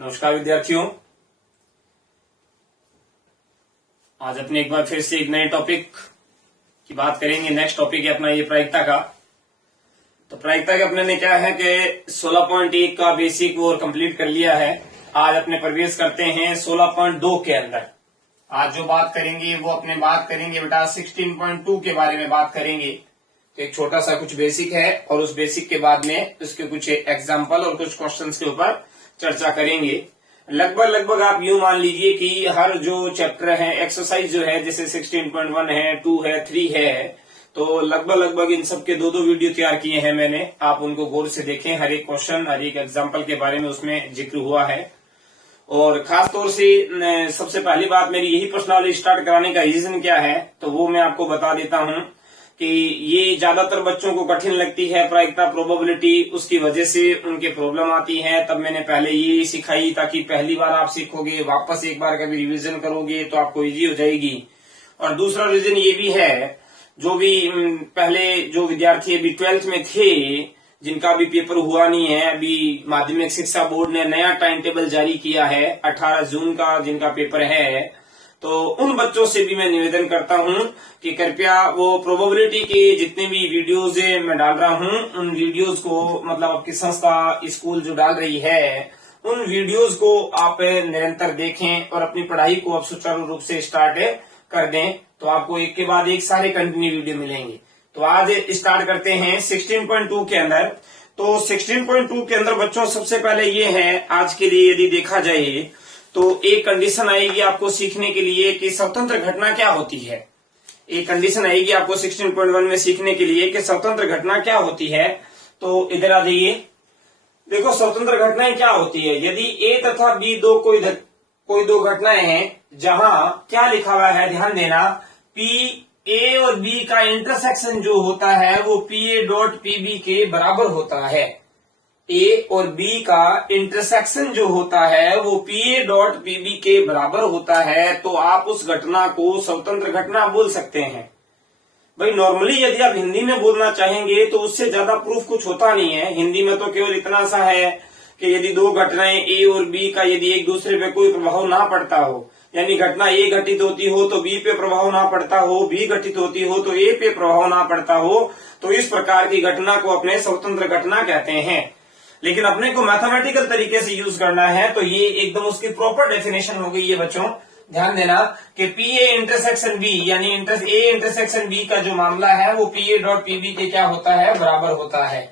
नमस्कार विद्यार्थियों, आज अपने एक बार फिर से एक नए टॉपिक की बात करेंगे। नेक्स्ट टॉपिक है अपना ये प्रायिकता का। तो प्रायिकता के अपने ने क्या है कि 16.1 का बेसिक और कंप्लीट कर लिया है। आज अपने प्रवेश करते हैं 16.2 के अंदर। आज जो बात करेंगे वो अपने बात करेंगे बेटा 16.2 के बारे में बात करेंगे। तो एक छोटा सा कुछ बेसिक है और उस बेसिक के बाद में उसके कुछ एग्जाम्पल और कुछ क्वेश्चंस के ऊपर चर्चा करेंगे। लगभग आप यूं मान लीजिए कि हर जो चैप्टर है, एक्सरसाइज जो है, जैसे 16.1 है, 2 है, 3 है, तो लगभग इन सब के दो वीडियो तैयार किए हैं मैंने। आप उनको गौर से देखें। हर एक क्वेश्चन, हर एक एग्जाम्पल के बारे में उसमें जिक्र हुआ है। और खास तौर से सबसे पहली बात, मेरी यही प्रश्नावली स्टार्ट कराने का रीजन क्या है, तो वो मैं आपको बता देता हूं कि ये ज्यादातर बच्चों को कठिन लगती है प्रायिकता, प्रोबेबिलिटी, उसकी वजह से उनके प्रॉब्लम आती है। तब मैंने पहले ये सिखाई ताकि पहली बार आप सीखोगे, वापस एक बार कभी रिवीजन करोगे तो आपको इजी हो जाएगी। और दूसरा रीजन ये भी है, जो भी पहले जो विद्यार्थी अभी 12th में थे, जिनका भी पेपर हुआ नहीं है, अभी माध्यमिक शिक्षा बोर्ड ने नया टाइम टेबल जारी किया है 18 जून का जिनका पेपर है, तो उन बच्चों से भी मैं निवेदन करता हूं कि कृपया वो प्रोबेबिलिटी के जितने भी वीडियोज मैं डाल रहा हूं, उन वीडियोज को, मतलब आपकी संस्था, स्कूल जो डाल रही है, उन वीडियोज को आप निरंतर देखें और अपनी पढ़ाई को आप सुचारू रूप से स्टार्ट कर दें। तो आपको एक के बाद एक सारे कंटिन्यू वीडियो मिलेंगे। तो आज स्टार्ट करते हैं 16.2 के अंदर। तो 16.2 के अंदर बच्चों सबसे पहले ये है, आज के लिए यदि देखा जाए तो एक कंडीशन आएगी आपको सीखने के लिए कि स्वतंत्र घटना क्या होती है। एक कंडीशन आएगी आपको 16.1 में सीखने के लिए कि स्वतंत्र घटना क्या होती है। तो इधर आ जाइए, देखो स्वतंत्र घटनाएं क्या होती है। यदि ए तथा बी कोई दो घटनाएं हैं, जहां क्या लिखा हुआ है, ध्यान देना, पी ए और बी का इंटरसेक्शन जो होता है वो P A dot P B के बराबर होता है। ए और बी का इंटरसेक्शन जो होता है वो P A dot P B के बराबर होता है, तो आप उस घटना को स्वतंत्र घटना बोल सकते हैं। भाई नॉर्मली यदि आप हिंदी में बोलना चाहेंगे तो उससे ज्यादा प्रूफ कुछ होता नहीं है। हिंदी में तो केवल इतना सा है कि यदि दो घटनाएं ए और बी का यदि एक दूसरे पे कोई प्रभाव ना पड़ता हो, यानी घटना ए घटित होती हो तो बी पे प्रभाव ना पड़ता हो, बी घटित होती हो तो ए पे प्रभाव ना पड़ता हो, तो इस प्रकार की घटना को अपने स्वतंत्र घटना कहते हैं। लेकिन अपने को मैथमेटिकल तरीके से यूज करना है तो ये एकदम उसकी प्रॉपर डेफिनेशन हो गई है बच्चों। ध्यान देना कि पी ए इंटरसेक्शन बी, यानी ए इंटरसेक्शन बी का जो मामला है वो P A dot P B के क्या होता है, बराबर होता है।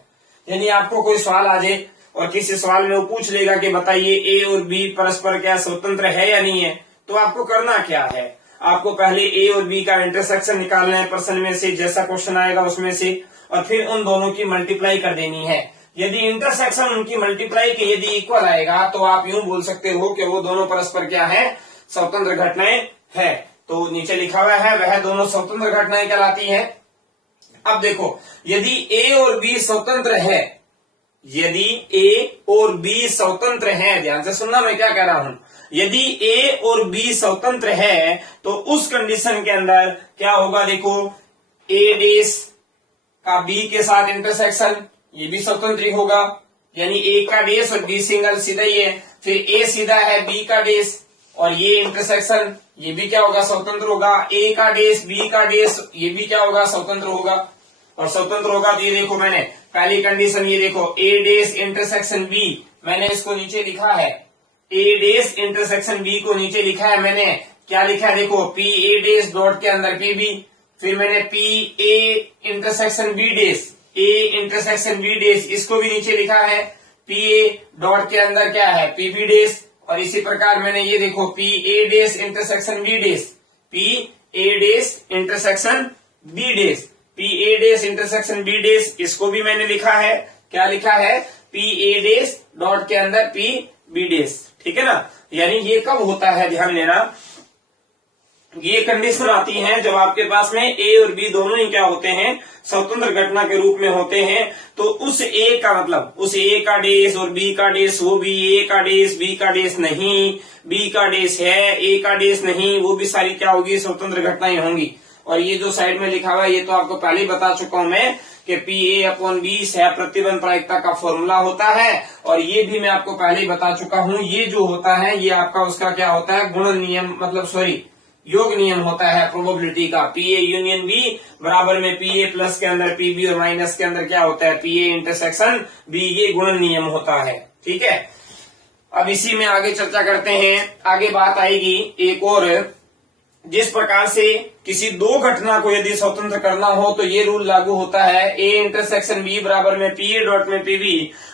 यानी आपको कोई सवाल आ जाए और किसी सवाल में वो पूछ लेगा कि बताइए ए और बी परस्पर क्या स्वतंत्र है या नहीं है, तो आपको करना क्या है, आपको पहले ए और बी का इंटरसेक्शन निकालना है प्रश्न में से, जैसा क्वेश्चन आएगा उसमें से, और फिर उन दोनों की मल्टीप्लाई कर देनी है। यदि इंटरसेक्शन उनकी मल्टीप्लाई के यदि इक्वल आएगा तो आप यूं बोल सकते हो कि वो दोनों परस्पर क्या है, स्वतंत्र घटनाएं है। तो नीचे लिखा हुआ है वह दोनों स्वतंत्र घटनाएं कहलाती है। अब देखो, यदि ए और बी स्वतंत्र है, यदि ए और बी स्वतंत्र है, ध्यान से सुनना मैं क्या कह रहा हूं, यदि ए और बी स्वतंत्र है तो उस कंडीशन के अंदर क्या होगा, देखो, ए डेस का बी के साथ इंटरसेक्शन, ये भी स्वतंत्र ही होगा, यानी ए का डेस और बी सिंगल सीधा ही है, फिर ए सीधा है बी का डेस और ये इंटरसेक्शन, ये भी क्या होगा, स्वतंत्र होगा। ए का डेस बी का डेस, ये भी क्या होगा, स्वतंत्र होगा। और स्वतंत्र होगा तो ये देखो, मैंने पहली कंडीशन ये देखो, ए डेस इंटरसेक्शन बी, मैंने इसको नीचे लिखा है, ए डेस इंटरसेक्शन बी को नीचे लिखा है मैंने, क्या लिखा है देखो, पी ए डेस डॉट के अंदर पी बी, फिर मैंने P A intersection B dash, A intersection B dash, इसको भी नीचे लिखा है, पी ए डॉट के अंदर क्या है, पी बी डेस, और इसी प्रकार मैंने ये देखो, P A dash intersection B dash, P A dash intersection B dash, P A dash intersection B dash, इसको भी मैंने लिखा है, क्या लिखा है, पी ए डेस डॉट के अंदर पी बी डेस, ठीक है ना। यानी ये कब होता है, ध्यान देना, ये कंडीशन आती है जब आपके पास में ए और बी दोनों ही क्या होते हैं, स्वतंत्र घटना के रूप में होते हैं। तो उस ए का मतलब, उस ए का डेस और बी का डेस, वो भी ए का डेस बी का डेस नहीं, बी का डेस है ए का डेस नहीं, वो भी सारी क्या होगी, स्वतंत्र घटनाएं होंगी। और ये जो साइड में लिखा हुआ है ये तो आपको पहले ही बता चुका हूं मैं कि PA/B सह प्रतिबंध प्रायिकता का फॉर्मूला होता है, और ये भी मैं आपको पहले ही बता चुका हूं। ये जो होता है ये आपका उसका क्या होता है, गुणन नियम, मतलब सॉरी योग नियम होता है प्रोबेबिलिटी का। PA यूनियन B बराबर में PA प्लस के अंदर PB और माइनस के अंदर क्या होता है, PA इंटरसेक्शन B, ये गुणन नियम होता है। ठीक है, अब इसी में आगे चर्चा करते हैं। आगे बात आएगी एक और, जिस प्रकार से किसी दो घटना को यदि स्वतंत्र करना हो तो ये रूल लागू होता है, A इंटरसेक्शन B बराबर में PA डॉट में PB।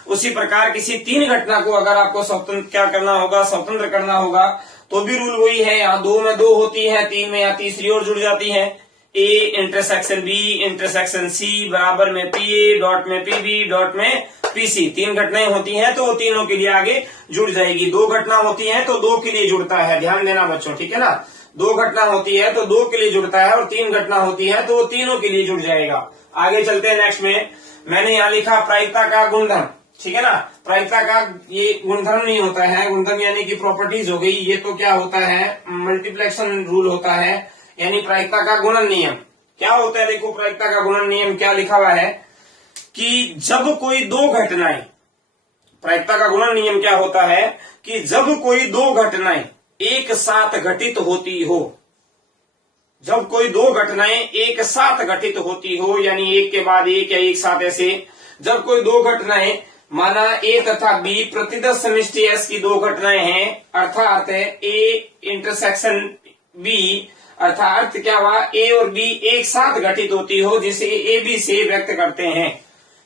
उसी प्रकार किसी तीन घटना को अगर आपको स्वतंत्र क्या करना होगा, स्वतंत्र करना होगा, तो भी रूल वही है। यहाँ दो में दो होती है, तीन में यहाँ तीसरी और जुड़ जाती है। A intersection B intersection C बराबर में PA डॉट में PB डॉट में PC। तीन घटनाएं होती हैं तो वो तीनों के लिए आगे जुड़ जाएगी। दो घटना होती है तो दो के लिए जुड़ता है, ध्यान देना बच्चों, ठीक है ना। दो घटना होती है तो दो के लिए जुड़ता है, और तीन घटना होती है तो वो तीनों के लिए जुड़ जाएगा। आगे चलते हैं नेक्स्ट में। मैंने यहाँ लिखा प्रायिकता का गुणधर्म, ठीक है ना। प्रायिकता का ये गुणधर्म नहीं होता है, गुणधर्म यानी कि प्रॉपर्टीज हो गई, ये तो क्या होता है, मल्टीप्लेक्शन रूल होता है, यानी प्रायिकता का गुणन नियम। क्या होता है, देखो प्रायिकता का गुणन नियम क्या लिखा हुआ है कि जब कोई दो घटनाएं, प्रायिकता का गुणन नियम क्या होता है कि जब कोई दो घटनाएं एक साथ घटित होती हो, जब कोई दो घटनाएं एक साथ घटित होती हो, यानी एक के बाद एक या एक साथ ऐसे, जब कोई दो घटनाएं, माना A तथा B प्रतिदश समष्टि S की दो घटनाएं हैं, अर्थात A इंटरसेक्शन B, अर्थात क्या हुआ, A और B एक साथ घटित होती हो, जिसे AB से व्यक्त करते हैं।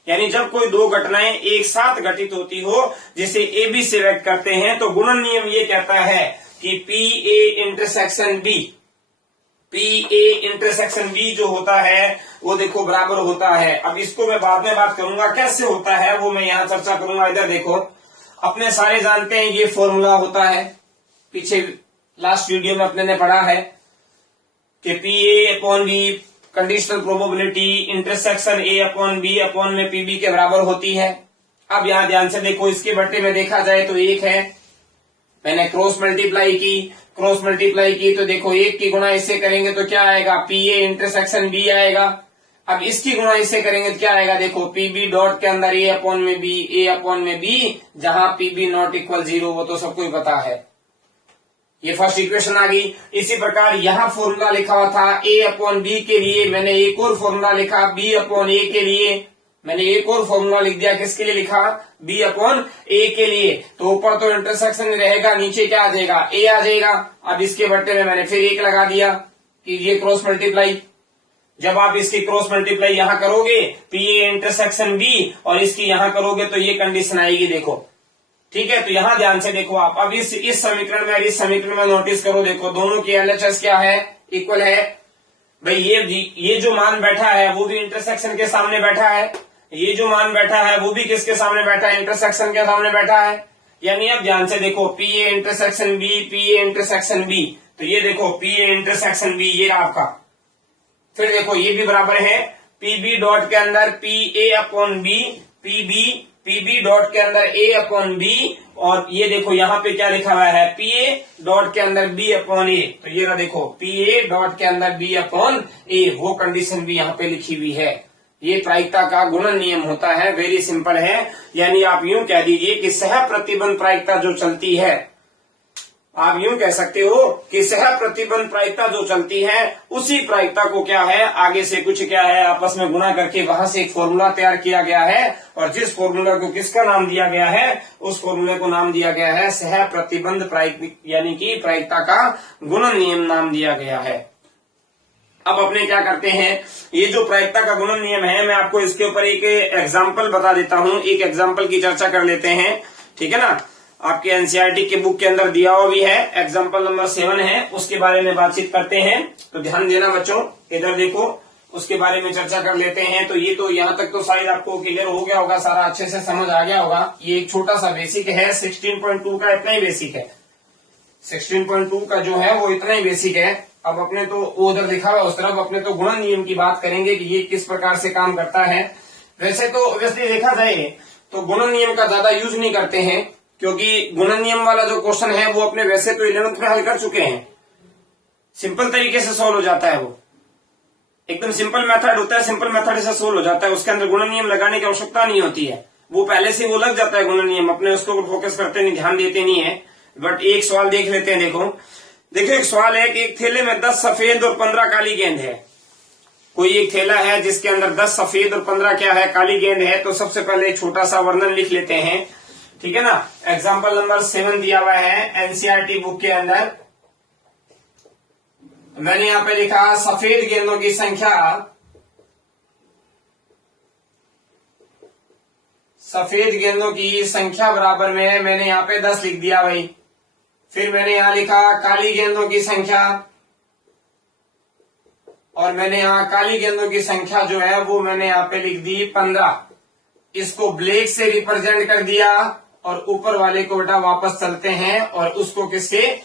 यानी जब कोई दो घटनाएं एक साथ घटित होती हो जिसे AB से व्यक्त करते हैं, तो गुणन नियम ये कहता है कि PA intersection B, PA intersection B जो होता है वो देखो बराबर होता है। अब इसको मैं बाद में बात करूंगा कैसे होता है, वो मैं यहाँ चर्चा करूंगा। इधर देखो, अपने सारे जानते हैं ये फॉर्मूला होता है, पीछे लास्ट वीडियो में अपने ने पढ़ा है कि PA/B conditional probability intersection A/B में PB के बराबर होती है। अब यहाँ ध्यान से देखो, इसके बट्टे में देखा जाए तो एक है, मैंने क्रॉस मल्टीप्लाई की तो देखो एक की गुणा इससे करेंगे तो क्या आएगा, PA इंटरसेक्शन B आएगा। अब इसकी गुणा इससे करेंगे तो क्या आएगा, देखो PB डॉट के अंदर A/B में B, जहां PB नॉट इक्वल 0, वो तो सबको ही पता है। ये फर्स्ट इक्वेशन आ गई। इसी प्रकार यहाँ फॉर्मूला लिखा हुआ था A/B के लिए, मैंने एक और फॉर्मूला लिखा B/A के लिए, मैंने एक और फॉर्मूला लिख दिया, किसके लिए लिखा, B/A के लिए। तो ऊपर तो इंटरसेक्शन रहेगा, नीचे क्या आ जाएगा, A आ जाएगा। अब इसके बट्टे में मैंने फिर एक लगा दिया कि ये क्रॉस मल्टीप्लाई। जब आप इसकी क्रॉस मल्टीप्लाई यहाँ करोगे PA इंटरसेक्शन B और इसकी यहाँ करोगे तो ये कंडीशन आएगी, देखो, ठीक है। तो यहाँ ध्यान से देखो आप, अब इस समीकरण में, इस समीकरण में नोटिस करो, देखो दोनों की LHS क्या है, इक्वल है। भाई ये जो मान बैठा है वो भी इंटरसेक्शन के सामने बैठा है, ये जो मान बैठा है वो भी किसके सामने बैठा है, इंटरसेक्शन के सामने बैठा है। यानी अब ध्यान से देखो, PA इंटरसेक्शन B, तो ये देखो PA इंटरसेक्शन B ये रहा आपका। फिर देखो ये भी बराबर है PB डॉट के अंदर PA/B, PB डॉट के अंदर A/B, और ये देखो यहाँ पे क्या लिखा हुआ है, PA डॉट के अंदर B/A। तो ये ना देखो PA डॉट के अंदर B/A, वो कंडीशन भी यहाँ पे लिखी हुई है। ये प्रायिकता का गुणन नियम होता है, वेरी सिंपल है। यानी आप यूं कह दीजिए कि सह प्रतिबंध प्रायिकता जो चलती है, आप यूं कह सकते हो कि सह प्रतिबंध प्रायिकता जो चलती है उसी प्रायिकता को क्या है, आगे से कुछ क्या है, आपस में गुणा करके वहां से एक फॉर्मूला तैयार किया गया है, और जिस फॉर्मूला को किसका नाम दिया गया है, उस फॉर्मूले को नाम दिया गया है सह प्रतिबंध प्रायिकता, यानी कि प्रायिकता का गुणन नियम नाम दिया गया है। अब अपने क्या करते हैं, ये जो प्रायिकता का गुणन नियम है, मैं आपको इसके ऊपर एक एग्जाम्पल बता देता हूं, एक एग्जाम्पल की चर्चा कर लेते हैं, ठीक है ना। आपके एनसीईआरटी के बुक के अंदर दिया हुआ भी है, एग्जाम्पल नंबर 7 है, उसके बारे में बातचीत करते हैं। तो ध्यान देना बच्चों, इधर देखो, उसके बारे में चर्चा कर लेते हैं। तो ये तो यहाँ तक तो शायद आपको क्लियर हो गया होगा, सारा अच्छे से समझ आ गया होगा। ये एक छोटा सा बेसिक है, 16.2 का इतना ही बेसिक है, 16.2 का जो है वो इतना ही बेसिक है। अब अपने तो उधर लिखा हुआ उस तरफ, अपने तो गुणन नियम की बात करेंगे कि ये किस प्रकार से काम करता है। वैसे तो ऑब्वियसली देखा जाए तो गुणन नियम का ज्यादा यूज नहीं करते हैं, क्योंकि गुणन नियम वाला जो क्वेश्चन है वो अपने वैसे तो 11th में हल कर चुके हैं, सिंपल तरीके से सॉल्व हो जाता है वो। एकदम सिंपल मेथड होता है, सिंपल मेथड से सोल्व हो जाता है, उसके अंदर गुणन नियम लगाने की आवश्यकता नहीं होती है, वो पहले से वो लग जाता है गुणन नियम, अपने उसको फोकस करते नहीं, ध्यान देते नहीं है। बट एक सवाल देख लेते हैं। देखो एक सवाल है कि एक थैले में 10 सफेद और 15 काली गेंद है। कोई एक थैला है जिसके अंदर 10 सफेद और 15 क्या है, काली गेंद है। तो सबसे पहले एक छोटा सा वर्णन लिख लेते हैं, ठीक है ना। एग्जाम्पल नंबर 7 दिया हुआ है एनसीईआरटी बुक के अंदर। मैंने यहां पे लिखा सफेद गेंदों की संख्या, सफेद गेंदों की संख्या बराबर में मैंने यहाँ पे 10 लिख दिया भाई। फिर मैंने यहां लिखा काली गेंदों की संख्या, और मैंने यहां काली गेंदों की संख्या जो है वो मैंने यहाँ पे लिख दी 15। इसको ब्लैक से रिप्रेजेंट कर दिया और ऊपर वाले को बेटा वापस चलते हैं और उसको किससे,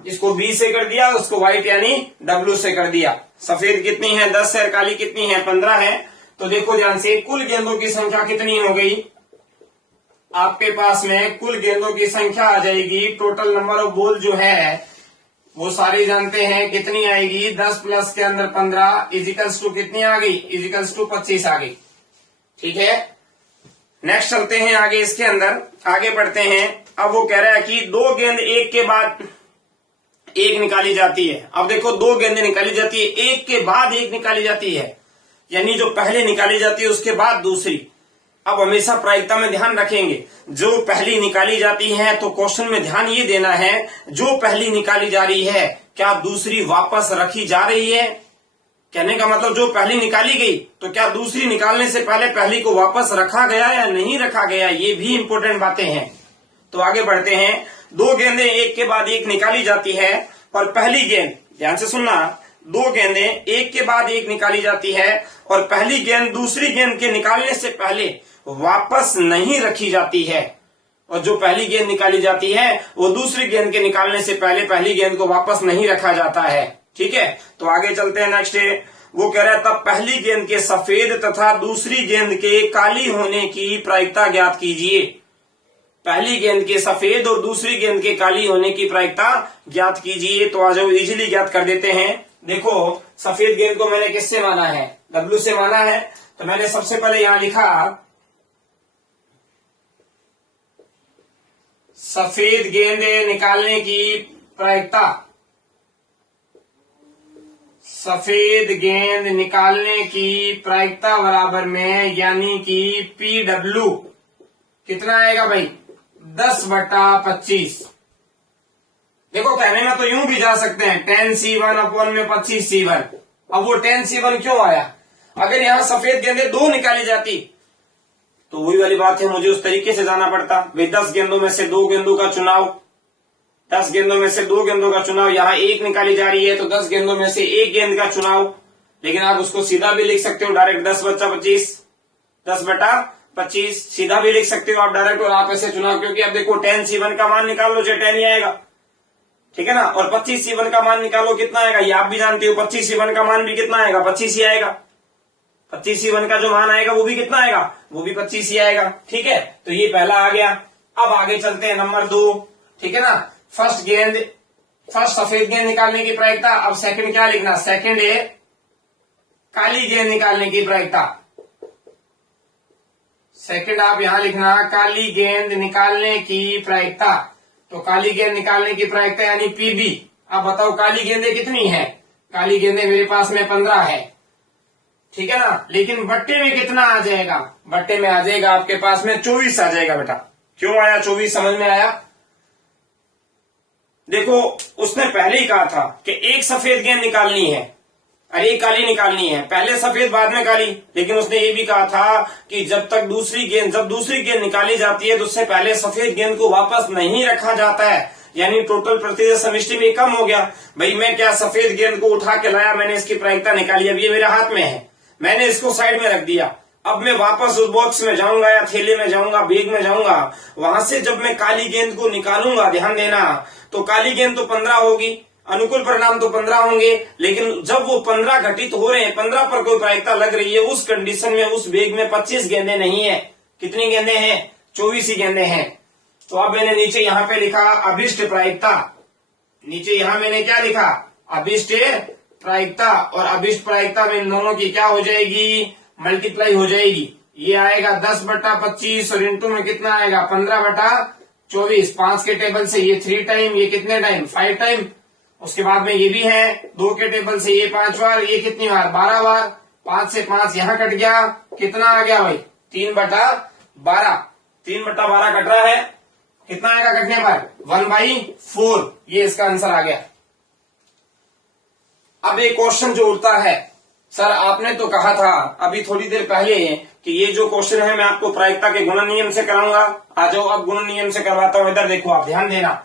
इसको बी से कर दिया, उसको व्हाइट यानी डब्ल्यू से कर दिया। सफेद कितनी है 10 है, काली कितनी है 15 है। तो देखो ध्यान से, कुल गेंदों की संख्या कितनी हो गई आपके पास में, कुल गेंदों की संख्या आ जाएगी, टोटल नंबर ऑफ बॉल जो है वो सारे जानते हैं कितनी आएगी, 10 प्लस के अंदर 15 इजिकल्स टू कितनी आ गई, इजिकल्स टू 25 आ गई। ठीक है, नेक्स्ट चलते हैं आगे, इसके अंदर आगे बढ़ते हैं। अब वो कह रहा है कि 2 गेंद एक के बाद एक निकाली जाती है। अब देखो 2 गेंदें निकाली जाती है, एक के बाद एक निकाली जाती है, यानी जो पहले निकाली जाती है उसके बाद दूसरी। अब हमेशा प्रायिकता में ध्यान रखेंगे, जो पहली निकाली जाती है तो क्वेश्चन में ध्यान ये देना है, जो पहली निकाली जा रही है क्या दूसरी वापस रखी जा रही है। कहने का मतलब जो पहली निकाली गई तो क्या दूसरी निकालने से पहले पहली को वापस रखा गया या नहीं रखा गया, ये भी इंपॉर्टेंट बातें हैं। तो आगे बढ़ते हैं। 2 गेंदें एक के बाद एक निकाली जाती है और पहली गेंद, ध्यान से सुनना, 2 गेंदें एक के बाद एक निकाली जाती है और पहली गेंद दूसरी गेंद के निकालने से पहले वापस नहीं रखी जाती है, और जो पहली गेंद निकाली जाती है वो दूसरी गेंद के निकालने से पहले पहली गेंद को वापस नहीं रखा जाता है। ठीक है, तो आगे चलते हैं। नेक्स्ट है, वो कह रहा है तब पहली गेंद के सफेद तथा दूसरी गेंद के काली होने की प्रायिकता ज्ञात कीजिए। पहली गेंद के सफेद और दूसरी गेंद के काली होने की प्रायिकता ज्ञात कीजिए। तो आ जाओ, इजीली ज्ञात कर देते हैं। देखो सफेद गेंद को मैंने किससे माना है, डब्ल्यू से माना है। तो मैंने सबसे पहले यहां लिखा सफेद गेंद निकालने की प्रायिकता, सफेद गेंद निकालने की प्रायिकता बराबर में यानी कि PW कितना आएगा भाई, 10/25। देखो कहने में तो यूं भी जा सकते हैं 10C1 अपॉन में 25C1। अब वो 10C1 क्यों आया, अगर यहां सफेद गेंदें 2 निकाली जाती तो वही वाली बात है, मुझे उस तरीके से जाना पड़ता भाई। 10 गेंदों में से 2 गेंदों का चुनाव, 10 गेंदों में से 2 गेंदों का चुनाव, यहाँ 1 निकाली जा रही है तो 10 गेंदों में से 1 गेंद का चुनाव। लेकिन आप उसको सीधा भी लिख सकते हो डायरेक्ट, 10/25, 10/25 सीधा भी लिख सकते हो आप डायरेक्ट, और आप ऐसे चुनाव, क्योंकि अब देखो 10C1 का मान निकाल लो, 10 ही आएगा। ठीक है ना, और 25C1 का मान निकालो कितना आएगा, ये आप भी जानते हो, 25C1 का मान भी कितना आएगा, 25 ही आएगा। 25C1 का जो मान आएगा वो भी कितना आएगा, वो भी 25 ही आएगा। ठीक है, तो ये पहला आ गया। अब आगे चलते हैं नंबर 2। ठीक है ना, फर्स्ट सफेद गेंद निकालने की प्रायिकता। अब सेकंड क्या लिखना, सेकंड है काली गेंद निकालने की प्रायिकता। सेकंड आप यहां लिखना काली गेंद निकालने की प्रायिकता। तो काली गेंद निकालने की प्रायिकता यानी PB। अब बताओ काली गेंदें कितनी है, काली गेंदें मेरे पास में 15 है। ठीक है ना, लेकिन बट्टे में कितना आ जाएगा, बट्टे में आ जाएगा आपके पास में 24 आ जाएगा बेटा। क्यों आया 24, समझ में आया। देखो उसने पहले ही कहा था कि एक सफेद गेंद निकालनी है और एक काली निकालनी है, पहले सफेद बाद में काली। लेकिन उसने ये भी कहा था कि जब दूसरी गेंद निकाली जाती है तो उससे पहले सफेद गेंद को वापस नहीं रखा जाता है, यानी टोटल प्रतिशत समष्टि में कम हो गया। भाई मैं क्या सफेद गेंद को उठा के लाया, मैंने इसकी प्रायिकता निकाली, अब ये मेरे हाथ में है, मैंने इसको साइड में रख दिया। अब मैं वापस उस बॉक्स में जाऊंगा या थैले में जाऊंगा, बैग में जाऊंगा, वहां से जब मैं काली गेंद को निकालूंगा, ध्यान देना, तो काली गेंद तो 15 होगी, अनुकूल परिणाम तो 15 होंगे। लेकिन जब वो 15 घटित हो रहे हैं, 15 पर कोई प्रायिकता लग रही है, उस कंडीशन में उस बैग में 25 गेंदें नहीं है। कितनी गेंदें हैं, 24 ही गेंदें हैं। तो अब मैंने नीचे यहाँ पे लिखा अभिष्ट प्रायिकता, नीचे यहां मैंने क्या लिखा, अभिष्ट प्रायिकता और अभिष्ट प्रायिकता में इन दोनों की क्या हो जाएगी, मल्टीप्लाई हो जाएगी। ये आएगा 10/25 और इंटू में कितना आएगा 15/24। 5 के टेबल से ये 3 टाइम, ये कितने टाइम 5 टाइम। उसके बाद में ये भी है 2 के टेबल से ये 5 बार, ये कितनी बार 12 बार। 5 से 5 यहाँ कट गया, कितना आ गया भाई 3/12। 3/12 कट रहा है, कितना आएगा कटने पर 1/4। ये इसका आंसर आ गया। अब एक क्वेश्चन जो उठता है, सर आपने तो कहा था अभी थोड़ी देर पहले कि ये जो क्वेश्चन है मैं आपको प्रायिकता के गुणन नियम से कराऊंगा। आ जाओ अब गुणन नियम से करवाता हूं। इधर देखो, आप ध्यान देना।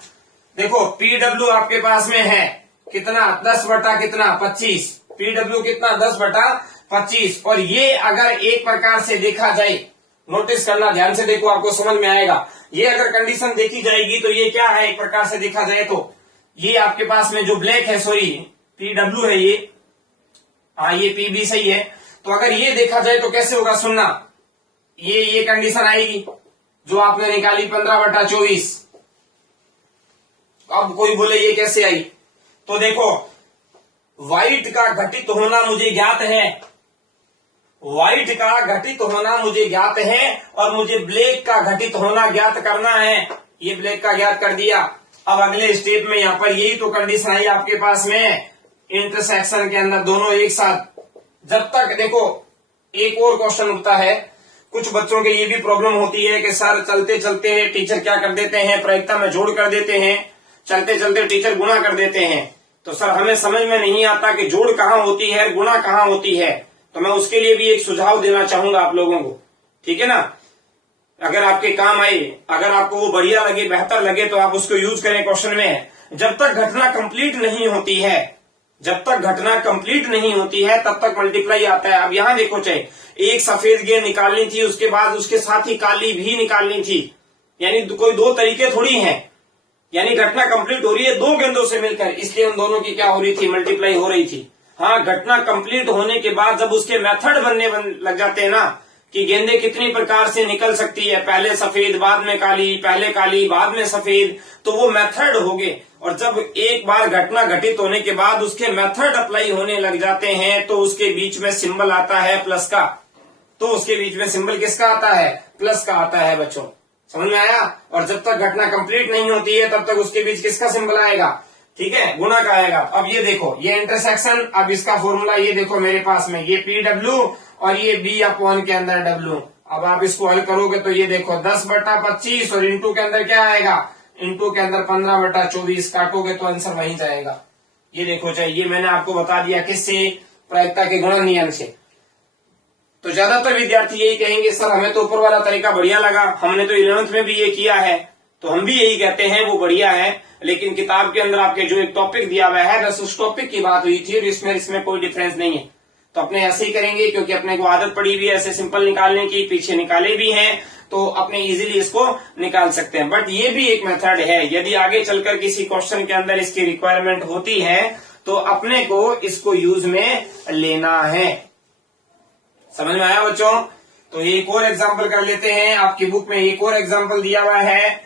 देखो PW आपके पास में है कितना 10/25। PW कितना 10/25। और ये अगर एक प्रकार से देखा जाए, नोटिस करना ध्यान से, देखो आपको समझ में आएगा। ये अगर कंडीशन देखी जाएगी तो ये क्या है, एक प्रकार से देखा जाए तो ये आपके पास में जो ब्लैक है, सॉरी PW है ये, हाँ ये PB सही है। तो अगर ये देखा जाए तो कैसे होगा, सुनना, ये कंडीशन आएगी जो आपने निकाली 15/24। अब कोई बोले ये कैसे आई, तो देखो व्हाइट का घटित होना मुझे ज्ञात है, व्हाइट का घटित होना मुझे ज्ञात है और मुझे ब्लैक का घटित होना ज्ञात करना है। ये ब्लैक का ज्ञात कर दिया। अब अगले स्टेप में यहाँ पर यही तो कंडीशन आई आपके पास में इंटरसेक्शन के अंदर, दोनों एक साथ। जब तक देखो एक और क्वेश्चन उठता है, कुछ बच्चों के ये भी प्रॉब्लम होती है कि सर चलते चलते टीचर क्या कर देते हैं, प्रायिकता में जोड़ कर देते हैं, चलते चलते टीचर गुणा कर देते हैं। तो सर हमें समझ में नहीं आता कि जोड़ कहाँ होती है, गुणा कहाँ होती है। तो मैं उसके लिए भी एक सुझाव देना चाहूंगा आप लोगों को, ठीक है ना। अगर आपके काम आए, अगर आपको वो बढ़िया लगे, बेहतर लगे, तो आप उसको यूज करें क्वेश्चन में। जब तक घटना कंप्लीट नहीं होती है, जब तक घटना कंप्लीट नहीं होती है तब तक मल्टीप्लाई आता है। अब यहाँ देखो, चाहे एक सफेद गेंद निकालनी थी, उसके बाद उसके साथ ही काली भी निकालनी थी, यानी कोई दो तरीके थोड़ी हैं। यानी घटना कंप्लीट हो रही है 2 गेंदों से मिलकर, इसलिए उन दोनों की क्या हो रही थी, मल्टीप्लाई हो रही थी। हाँ, घटना कंप्लीट होने के बाद जब उसके मेथड बनने लग जाते हैं ना, कि गेंदें कितनी प्रकार से निकल सकती है, पहले सफेद बाद में काली, पहले काली बाद में सफेद, तो वो मेथड हो गए। और जब एक बार घटना घटित होने के बाद उसके मेथड अप्लाई होने लग जाते हैं तो उसके बीच में सिंबल आता है प्लस का। तो उसके बीच में सिंबल किसका आता है, प्लस का आता है बच्चों, समझ में आया। और जब तक घटना कंप्लीट नहीं होती है तब तक उसके बीच किसका सिंबल आएगा, ठीक है, गुणा का आएगा। अब ये देखो, ये इंटरसेक्शन, अब इसका फॉर्मूला ये देखो मेरे पास में, ये PW और ये B/के अंदर W। अब आप इसको हल करोगे तो ये देखो 10/25 और इंटू के अंदर क्या आएगा, इंटू के अंदर 15/24, काटोगे तो आंसर वहीं जाएगा। ये देखो, चाहिए मैंने आपको बता दिया किससे, प्रायिकता के गुणन नियम से। तो ज्यादातर विद्यार्थी यही कहेंगे सर हमें तो ऊपर वाला तरीका बढ़िया लगा, हमने तो 11th में भी ये किया है, तो हम भी यही कहते हैं वो बढ़िया है। लेकिन किताब के अंदर आपके जो एक टॉपिक दिया हुआ है, बस उस टॉपिक की बात हुई थी और इसमें कोई डिफरेंस नहीं है। तो अपने ऐसे ही करेंगे, क्योंकि अपने को आदत पड़ी हुई है ऐसे सिंपल निकालने की, पीछे निकाले भी हैं, तो अपने इजीली इसको निकाल सकते हैं। बट ये भी एक मेथड है, यदि आगे चलकर किसी क्वेश्चन के अंदर इसकी रिक्वायरमेंट होती है तो अपने को इसको यूज में लेना है। समझ में आया बच्चों। तो एक और एग्जाम्पल कर लेते हैं, आपकी बुक में एक और एग्जाम्पल दिया हुआ है।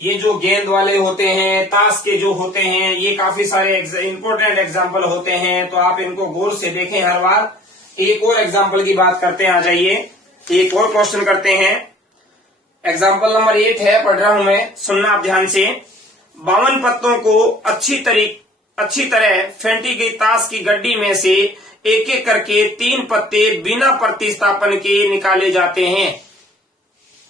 ये जो गेंद वाले होते हैं, ताश के जो होते हैं, ये काफी सारे इंपॉर्टेंट एग्जाम्पल होते हैं, तो आप इनको गौर से देखें हर बार। एक और एग्जाम्पल की बात करते हैं, आ जाइए एक और क्वेश्चन करते हैं। एग्जाम्पल नंबर 8 है, पढ़ रहा हूं मैं, सुनना आप ध्यान से। 52 पत्तों को अच्छी तरह फेंटी गई ताश की गड्डी में से एक एक करके 3 पत्ते बिना प्रतिस्थापन के निकाले जाते हैं।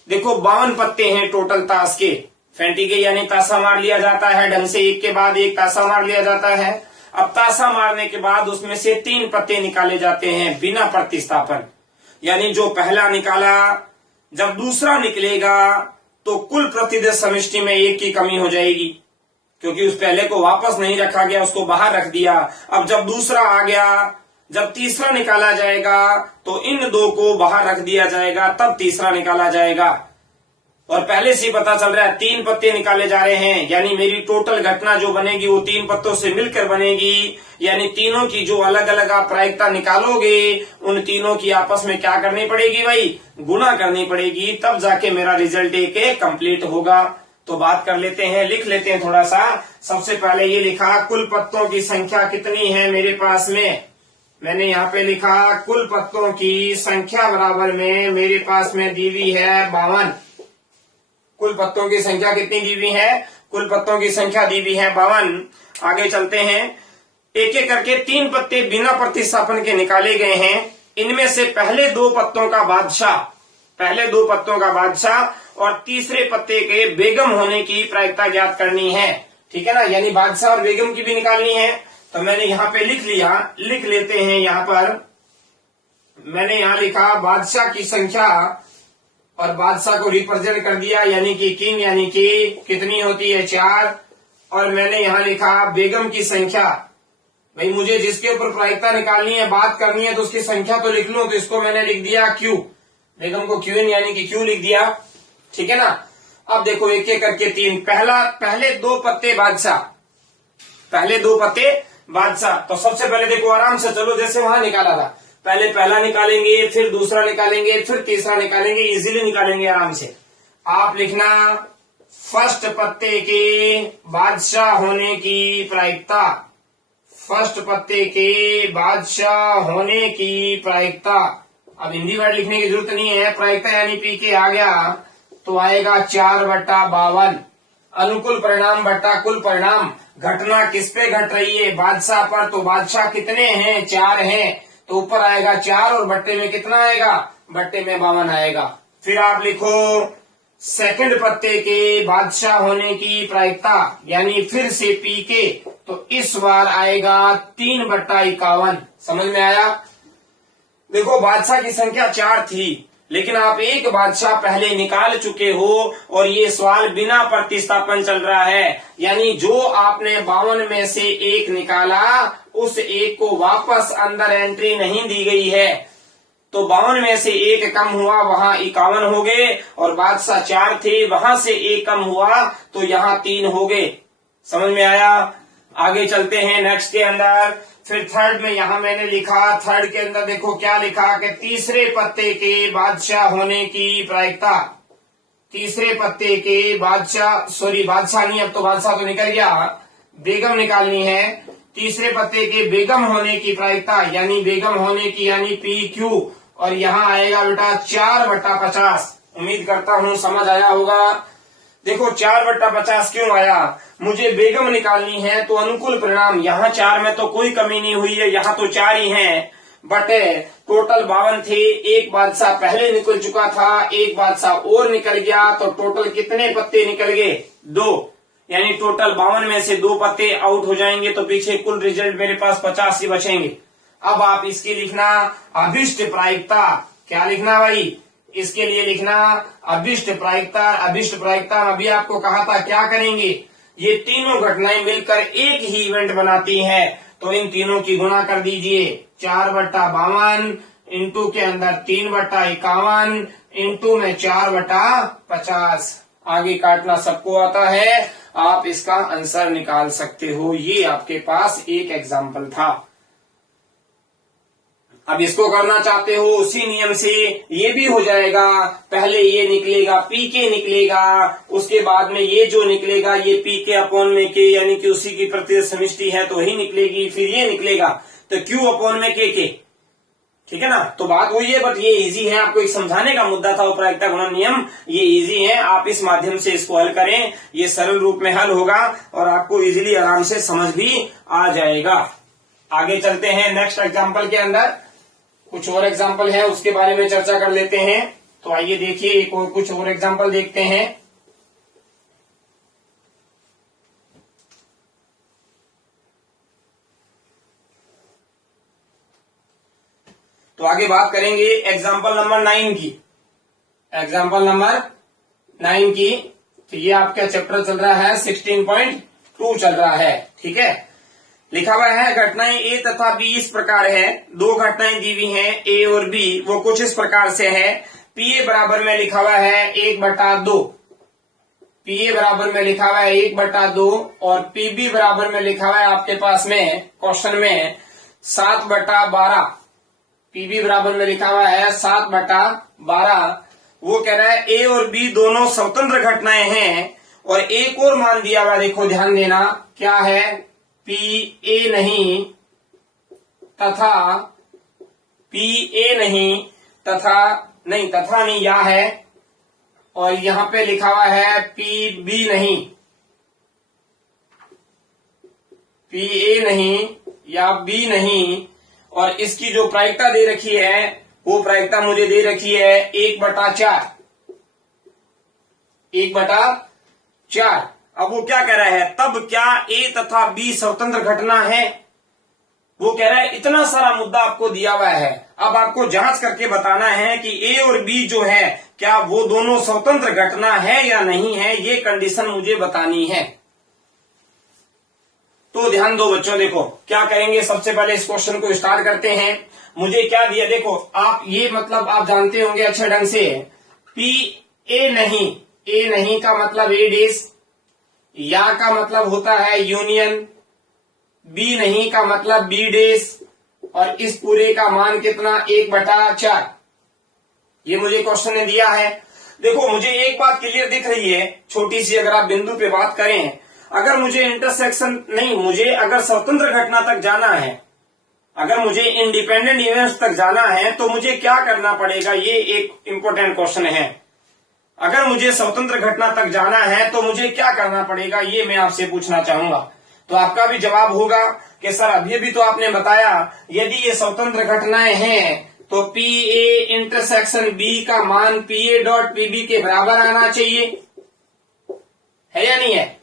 देखो 52 पत्ते हैं टोटल ताश के, फेंटी गई यानी ताशा मार लिया जाता है ढंग से, एक के बाद एक ताशा मार लिया जाता है। अब ताशा मारने के बाद उसमें से 3 पत्ते निकाले जाते हैं बिना प्रतिस्थापन, यानी जो पहला निकाला जब दूसरा निकलेगा तो कुल प्रतिदेश समष्टि में 1 की कमी हो जाएगी, क्योंकि उस पहले को वापस नहीं रखा गया, उसको बाहर रख दिया। अब जब दूसरा आ गया, जब तीसरा निकाला जाएगा तो इन 2 को बाहर रख दिया जाएगा, तब तीसरा निकाला जाएगा। और पहले से पता चल रहा है 3 पत्ते निकाले जा रहे हैं, यानी मेरी टोटल घटना जो बनेगी वो 3 पत्तों से मिलकर बनेगी। यानी तीनों की जो अलग अलग आप प्रायिकता निकालोगे, उन तीनों की आपस में क्या करनी पड़ेगी भाई, गुणा करनी पड़ेगी, तब जाके मेरा रिजल्ट एक कंप्लीट होगा। तो बात कर लेते हैं, लिख लेते हैं थोड़ा सा। सबसे पहले ये लिखा कुल पत्तों की संख्या कितनी है मेरे पास में। मैंने यहाँ पे लिखा कुल पत्तों की संख्या बराबर में मेरे पास में दी हुई है 52। कुल पत्तों की संख्या कितनी दी हुई है, कुल पत्तों की संख्या दी हुई है 52। आगे चलते हैं, एक एक करके 3 पत्ते बिना प्रतिस्थापन के निकाले गए हैं। इनमें से पहले 2 पत्तों का बादशाह, पहले 2 पत्तों का बादशाह और तीसरे पत्ते के बेगम होने की प्रायिकता ज्ञात करनी है। ठीक है ना, यानी बादशाह और बेगम की भी निकालनी है। तो मैंने यहाँ पे लिख लिया, लिख लेते हैं। यहाँ पर मैंने यहाँ लिखा बादशाह की संख्या और बादशाह को रिप्रेजेंट कर दिया, यानी कि किंग, यानी कि कितनी होती है 4। और मैंने यहाँ लिखा बेगम की संख्या। भाई मुझे जिसके ऊपर प्रायिकता निकालनी है, बात करनी है, तो उसकी संख्या तो लिख लूं। तो इसको मैंने लिख दिया क्यू, बेगम को क्यून यानी कि क्यू लिख दिया। ठीक है ना। अब देखो एक एक करके 3, पहले 2 पत्ते बादशाह, पहले 2 पत्ते बादशाह। तो सबसे पहले देखो आराम से चलो, जैसे वहां निकाला था, पहले पहला निकालेंगे, फिर दूसरा निकालेंगे, फिर तीसरा निकालेंगे, इजीली निकालेंगे आराम से। आप लिखना फर्स्ट पत्ते के बादशाह होने की प्रायिकता, फर्स्ट पत्ते के बादशाह होने की प्रायिकता। अब हिंदी वर्ड लिखने की जरूरत नहीं है, प्रायिकता यानी पी के आ गया तो आएगा 4/52। अनुकूल परिणाम बट्टा कुल परिणाम, घटना किस पे घट रही है, बादशाह पर। तो बादशाह कितने हैं, 4 हैं, तो ऊपर आएगा 4 और बट्टे में कितना आएगा, बट्टे में 52 आएगा। फिर आप लिखो सेकंड पत्ते के बादशाह होने की प्रायिकता, यानी फिर से पी के, तो इस बार आएगा 3/51। समझ में आया। देखो बादशाह की संख्या 4 थी, लेकिन आप एक बादशाह पहले निकाल चुके हो और ये सवाल बिना प्रतिस्थापन चल रहा है, यानी जो आपने 52 में से 1 निकाला, उस 1 को वापस अंदर एंट्री नहीं दी गई है। तो 52 में से 1 कम हुआ, वहां 51 हो गए, और बादशाह 4 थे, वहां से 1 कम हुआ तो यहाँ 3 हो गए। समझ में आया। आगे चलते हैं नेक्स्ट के अंदर। फिर थर्ड में यहाँ मैंने लिखा, थर्ड के अंदर देखो क्या लिखा कि तीसरे पत्ते के बादशाह होने की प्रायिकता, तीसरे पत्ते के बादशाह, सॉरी बादशाह नहीं, अब तो बादशाह तो निकल गया, बेगम निकालनी है। तीसरे पत्ते के बेगम होने की प्रायिकता, यानी बेगम होने की, यानी पी क्यू, और यहाँ आएगा बेटा 4/50। उम्मीद करता हूँ समझ आया होगा। देखो 4/50 क्यों आया, मुझे बेगम निकालनी है, तो अनुकूल परिणाम, यहाँ 4 में तो कोई कमी नहीं हुई है, यहाँ तो 4 ही हैं, बट टोटल 52 थे। एक बादशाह पहले निकल चुका था, एक बादशाह और निकल गया, तो टोटल कितने पत्ते निकल गए, 2, यानी टोटल 52 में से 2 पत्ते आउट हो जाएंगे, तो पीछे कुल रिजल्ट मेरे पास 50 ही बचेंगे। अब आप इसकी लिखना अभिष्ट प्रायिकता, क्या लिखना भाई, इसके लिए लिखना अभिष्ट प्रायिकता। अभिष्ट प्रायिकता अभी आपको कहा था क्या करेंगे, ये तीनों घटनाएं मिलकर एक ही इवेंट बनाती हैं, तो इन तीनों की गुणा कर दीजिए। 4/52 इंटू के अंदर 3/51 इंटू में 4/50। आगे काटना सबको आता है, आप इसका आंसर निकाल सकते हो। ये आपके पास एक एग्जाम्पल था। अब इसको करना चाहते हो उसी नियम से, ये भी हो जाएगा। पहले ये निकलेगा, पी के निकलेगा, उसके बाद में ये जो निकलेगा ये पी के अपॉन में के, यानी कि उसी की प्रत्येक समष्टि है तो ही निकलेगी। फिर ये निकलेगा तो क्यू अपॉन में के। ठीक है ना। तो बात वही है, बट ये इजी है, आपको एक समझाने का मुद्दा था। प्रायिकता गुणन नियम ये इजी है, आप इस माध्यम से इसको हल करें, ये सरल रूप में हल होगा और आपको इजीली आराम से समझ भी आ जाएगा। आगे चलते हैं नेक्स्ट एग्जाम्पल के अंदर। कुछ और एग्जाम्पल है, उसके बारे में चर्चा कर लेते हैं। तो आइए देखिए एक और कुछ और एग्जाम्पल देखते हैं। तो आगे बात करेंगे एग्जाम्पल नंबर 9 की, एग्जाम्पल नंबर 9 की। तो ये आपका चैप्टर चल रहा है 16.2 चल रहा है। ठीक है, लिखा हुआ है घटनाएं ए तथा बी इस प्रकार है। 2 घटनाएं दी हुई हैं ए और बी, वो कुछ इस प्रकार से है। पी ए बराबर में लिखा हुआ है 1/2, पी ए बराबर में लिखा हुआ है 1/2 और पी बी बराबर में लिखा हुआ है आपके पास में क्वेश्चन में 7/12। पी बी बराबर में लिखा हुआ है 7/12। वो कह रहा है ए और बी दोनों स्वतंत्र घटनाएं हैं और एक और मान दिया हुआ, देखो ध्यान देना, क्या है, पी ए नहीं तथा तथा नहीं या है, और यहां पे लिखा हुआ है पी बी नहीं, पी ए नहीं या बी नहीं, और इसकी जो प्रायिकता दे रखी है वो प्रायिकता मुझे दे रखी है 1/4। 1/4। अब वो क्या कह रहा है, तब क्या ए तथा बी स्वतंत्र घटना है। वो कह रहा है इतना सारा मुद्दा आपको दिया हुआ है, अब आपको जांच करके बताना है कि ए और बी जो है क्या वो दोनों स्वतंत्र घटना है या नहीं है, ये कंडीशन मुझे बतानी है। तो ध्यान दो बच्चों, देखो क्या करेंगे, सबसे पहले इस क्वेश्चन को स्टार्ट करते हैं। मुझे क्या दिया, देखो आप ये मतलब आप जानते होंगे अच्छे ढंग से, पी ए नहीं का मतलब ए डेश, या का मतलब होता है यूनियन, बी नहीं का मतलब बी डेश, और इस पूरे का मान कितना, 1/4। ये मुझे क्वेश्चन ने दिया है। देखो मुझे एक बात क्लियर दिख रही है, छोटी सी, अगर आप बिंदु पे बात करें, अगर मुझे इंटरसेक्शन नहीं, मुझे अगर स्वतंत्र घटना तक जाना है, अगर मुझे इंडिपेंडेंट इवेंट्स तक जाना है, तो मुझे क्या करना पड़ेगा, ये एक इंपॉर्टेंट क्वेश्चन है। अगर मुझे स्वतंत्र घटना तक जाना है तो मुझे क्या करना पड़ेगा, ये मैं आपसे पूछना चाहूंगा। तो आपका भी जवाब होगा कि सर अभी भी तो आपने बताया यदि ये स्वतंत्र घटनाएं हैं तो पी ए इंटरसेक्शन बी का मान P A dot P B के बराबर आना चाहिए, है या नहीं है।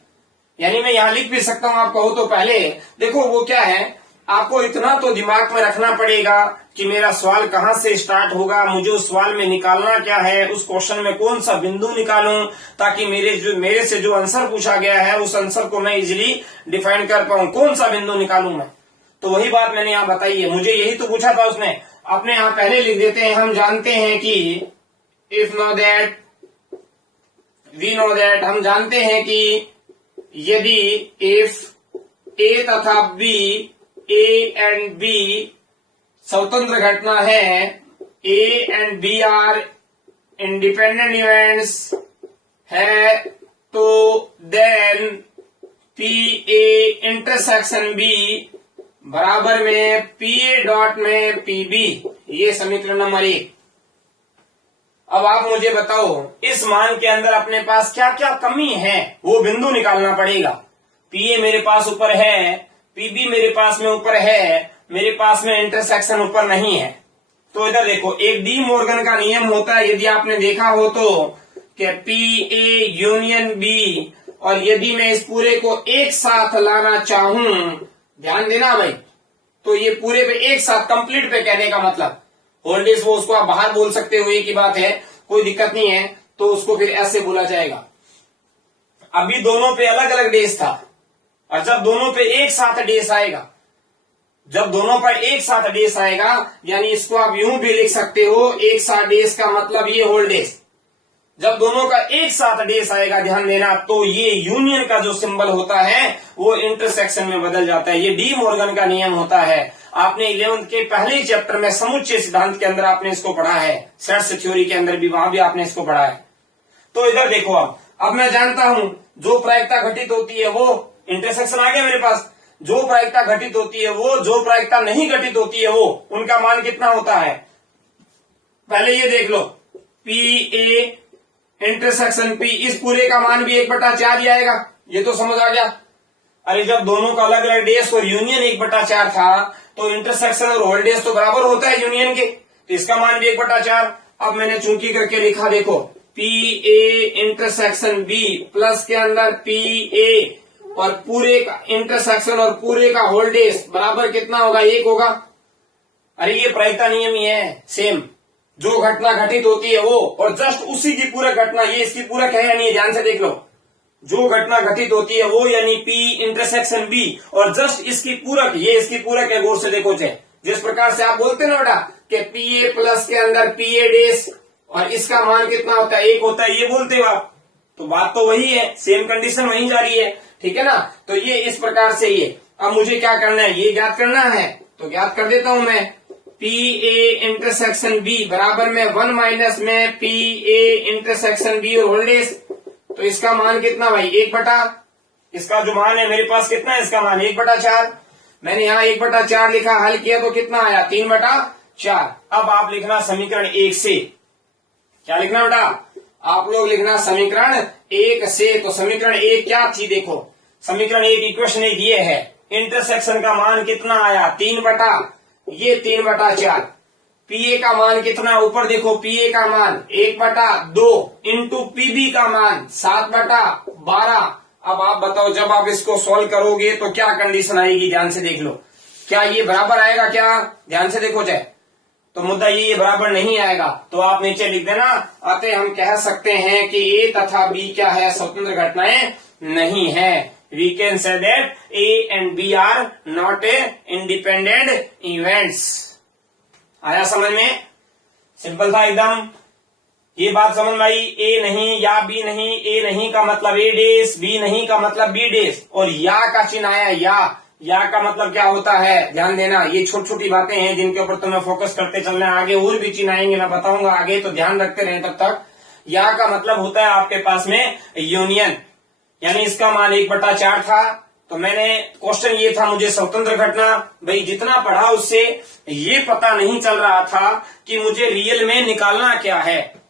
यानी मैं यहां लिख भी सकता हूं, आप कहो तो पहले देखो वो क्या है, आपको इतना तो दिमाग में रखना पड़ेगा कि मेरा सवाल कहां से स्टार्ट होगा, मुझे उस सवाल में निकालना क्या है, उस क्वेश्चन में कौन सा बिंदु निकालूं, ताकि मेरे से जो आंसर पूछा गया है उस आंसर को मैं इजीली डिफाइन कर पाऊं, कौन सा बिंदु निकालूं मैं। तो वही बात मैंने यहाँ बताई है, मुझे यही तो पूछा था उसने। अपने यहाँ पहले लिख देते हैं, हम जानते हैं कि if know that we know that, हम जानते हैं कि यदि इफ ए तथा बी, ए एंड बी स्वतंत्र घटना है, A and B are independent events है, तो then P A intersection B बराबर में पी ए डॉट में पी बी, ये समीकरण नंबर 1। अब आप मुझे बताओ इस मान के अंदर अपने पास क्या क्या कमी है, वो बिंदु निकालना पड़ेगा। पी ए मेरे पास ऊपर है, पीबी मेरे पास में ऊपर है, मेरे पास में इंटरसेक्शन ऊपर नहीं है। तो इधर देखो, एक डी मॉर्गन का नियम होता है, यदि आपने देखा हो तो, कि पी ए यूनियन बी, और यदि मैं इस पूरे को एक साथ लाना चाहूं, ध्यान देना भाई, तो ये पूरे पे एक साथ कंप्लीट पे कहने का मतलब, होल्डेज वो उसको आप बाहर बोल सकते हो, ये की बात है, कोई दिक्कत नहीं है, तो उसको फिर ऐसे बोला जाएगा। अभी दोनों पे अलग अलग डेज था, और जब दोनों पे एक साथ डेज आएगा, जब दोनों पर एक साथ डेज आएगा, यानी इसको आप यूं भी लिख सकते हो, एक साथ डेज का मतलब ये होल्डेज, जब दोनों का एक साथ डेज आएगा, ध्यान देना, तो ये यूनियन का जो सिंबल होता है वो इंटरसेक्शन में बदल जाता है। ये डी मॉर्गन का नियम होता है, आपने 11th के पहले ही चैप्टर में समुच्चय सिद्धांत के अंदर आपने इसको पढ़ा है, सेट्स थ्योरी के अंदर भी, वहां भी आपने इसको पढ़ा है। तो इधर देखो, अब मैं जानता हूं जो प्रायिकता घटित होती है वो, इंटरसेक्शन आ गया मेरे पास, जो प्रायिकता घटित होती है वो, जो प्रायिकता नहीं घटित होती है वो, उनका मान कितना होता है। पहले ये देख लो, पी ए इंटरसेक्शन पी, इस पूरे का मान भी 1/4 ही आएगा, ये तो समझ आ गया। अरे जब दोनों का अलग अलग डेज और यूनियन 1/4 था, तो इंटरसेक्शन और होल्डेज तो बराबर होता है यूनियन के, तो इसका मान भी 1/4। अब मैंने चूंकि करके लिखा, देखो P A intersection B plus के अंदर पी ए, और पूरे का इंटरसेक्शन और पूरे का होल्डेज बराबर कितना होगा, 1 होगा। अरे ये प्रायिकता नियम ही है, सेम, जो घटना घटित होती है वो, और जस्ट उसी की पूरक घटना, ये इसकी पूरक है या नहीं, ध्यान से देख लो, जो घटना घटित होती है वो, यानी पी इंटरसेक्शन बी, और जस्ट इसकी पूरक, ये इसकी पूरक है, गौर से देखो, जिस प्रकार से आप बोलते ना बेटा कि पी ए प्लस के अंदर पी ए डेस, और इसका मान कितना होता है, 1 होता है, ये बोलते हो आप, तो बात तो वही है, सेम कंडीशन वही जा रही है, ठीक है ना। तो ये इस प्रकार से, ये अब मुझे क्या करना है, ये ज्ञात करना है, तो ज्ञात कर देता हूं मैं, पी ए इंटरसेक्शन बी बराबर में 1 माइनस में पी ए इंटरसेक्शन बी और होल्डेज, तो इसका मान कितना भाई 1/, इसका जो मान है मेरे पास कितना है, इसका मान 1/4। मैंने यहाँ 1/4 लिखा, हल किया तो कितना आया 3/4। अब आप लिखना समीकरण 1 से, क्या लिखना बेटा, आप लोग लिखना समीकरण 1 से। तो समीकरण 1 क्या थी, देखो समीकरण 1 इक्वेशन एक ये है, इंटरसेक्शन का मान कितना आया 3/4, पीए का मान कितना, ऊपर देखो पीए का मान 1/2 इंटू पीबी का मान 7/12। अब आप बताओ जब आप इसको सॉल्व करोगे तो क्या कंडीशन आएगी, ध्यान से देख लो, क्या ये बराबर आएगा, क्या ध्यान से देखो चाहे, तो मुद्दा ये बराबर नहीं आएगा। तो आप नीचे लिख देना, अतः हम कह सकते हैं कि ए तथा बी क्या है, स्वतंत्र घटनाएं नहीं है। We can say that A and B are not a independent events. आया समझ में, सिंपल था एकदम, ये बात समझ में आई। ए नहीं या बी नहीं, ए नहीं का मतलब ए डेज, बी नहीं का मतलब बी डेज, और या का चिन्ह आया, या का मतलब क्या होता है, ध्यान देना, ये छोटी छोटी बातें हैं जिनके ऊपर तुम्हें फोकस करते चलना है। आगे और भी चिन्ह आएंगे, मैं बताऊंगा आगे, तो ध्यान रखते रहें तब तक। या का मतलब होता है आपके पास में यूनियन, यानी इसका मान 1/4 था। तो मैंने क्वेश्चन ये था, मुझे स्वतंत्र घटना, भाई जितना पढ़ा उससे ये पता नहीं चल रहा था कि मुझे रियल में निकालना क्या है।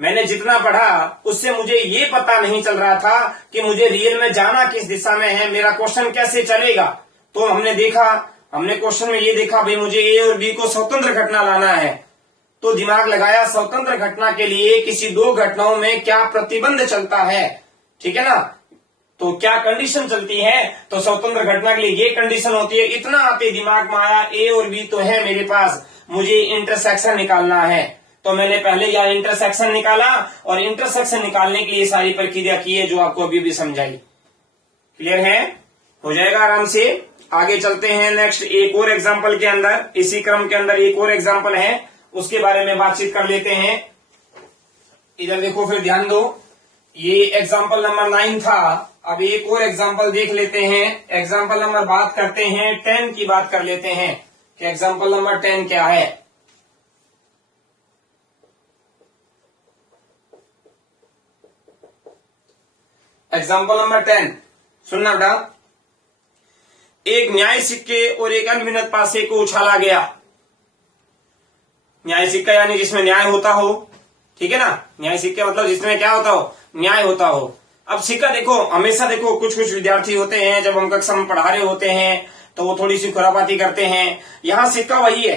मैंने जितना पढ़ा उससे मुझे ये पता नहीं चल रहा था कि मुझे रियल में जाना किस दिशा में है, मेरा क्वेश्चन कैसे चलेगा। तो हमने देखा, हमने क्वेश्चन में ये देखा भाई मुझे ए और बी को स्वतंत्र घटना लाना है, तो दिमाग लगाया स्वतंत्र घटना के लिए किसी दो घटनाओं में क्या प्रतिबंध चलता है, ठीक है ना, तो क्या कंडीशन चलती है। तो स्वतंत्र घटना के लिए ये कंडीशन होती है, इतना आते दिमाग में आया ए और बी तो है मेरे पास, मुझे इंटरसेक्शन निकालना है। तो मैंने पहले यह इंटरसेक्शन निकाला, और इंटरसेक्शन निकालने के लिए सारी प्रक्रिया की है जो आपको अभी भी समझाई। क्लियर है, हो जाएगा आराम से। आगे चलते हैं नेक्स्ट एक और एग्जांपल के अंदर, इसी क्रम के अंदर एक और एग्जांपल है, उसके बारे में बातचीत कर लेते हैं। इधर देखो फिर ध्यान दो, ये एग्जांपल नंबर 9 था। अब एक और एग्जांपल देख लेते हैं। एग्जांपल नंबर बात करते हैं 10 की बात कर लेते हैं कि एग्जांपल नंबर 10 क्या है। एग्जांपल नंबर 10 सुनना बेटा, एक न्याय सिक्के और एक अनगिनत पासे को उछाला गया। न्याय सिक्का यानी जिसमें न्याय होता हो, ठीक है ना, न्याय सिक्के मतलब जिसमें क्या होता हो, न्याय होता हो। अब सिक्का देखो, हमेशा देखो कुछ कुछ विद्यार्थी होते हैं जब हम कक्षा में पढ़ा रहे होते हैं तो वो थोड़ी सी खुरापाती करते हैं। यहाँ सिक्का वही है,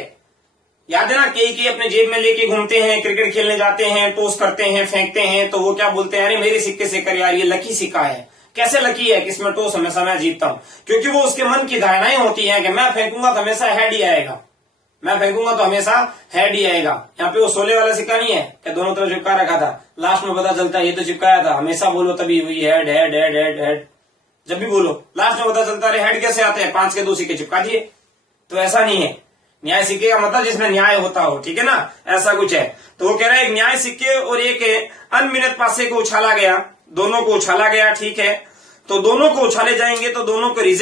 याद है ना, कई अपने जेब में लेके घूमते हैं, क्रिकेट खेलने जाते हैं, टॉस करते हैं, फेंकते हैं, तो वो क्या बोलते हैं, अरे मेरे सिक्के से कर यार, ये लकी सिक्का है। कैसे लकी है, किसमें टॉस हमेशा मैं जीतता हूं, क्योंकि वो उसके मन की धारणाएं होती हैं कि मैं फेंकूंगा तो हमेशा हेड ही आएगा, मैं फेंकूंगा तो हमेशा हेड ही आएगा। यहाँ पे वो 16 वाला सिक्का नहीं है कि दोनों तरफ चिपका रखा था, लास्ट में पता चलता है ये तो चिपकाया था, हमेशा बोलो तभी हुई head head head head head, जब भी बोलो लास्ट में पता चलता है हेड कैसे आते हैं, 5 के 2 सिक्के चिपका दिए। तो ऐसा नहीं है, न्याय सिक्के का मतलब जिसमें न्याय होता हो, ठीक है ना, ऐसा कुछ है। तो वो कह रहा है एक न्याय सिक्के और एक अनगिनत पासे को उछाला गया, दोनों को उछाला गया, ठीक है। तो दोनों को उछाले जाएंगे तो दोनों को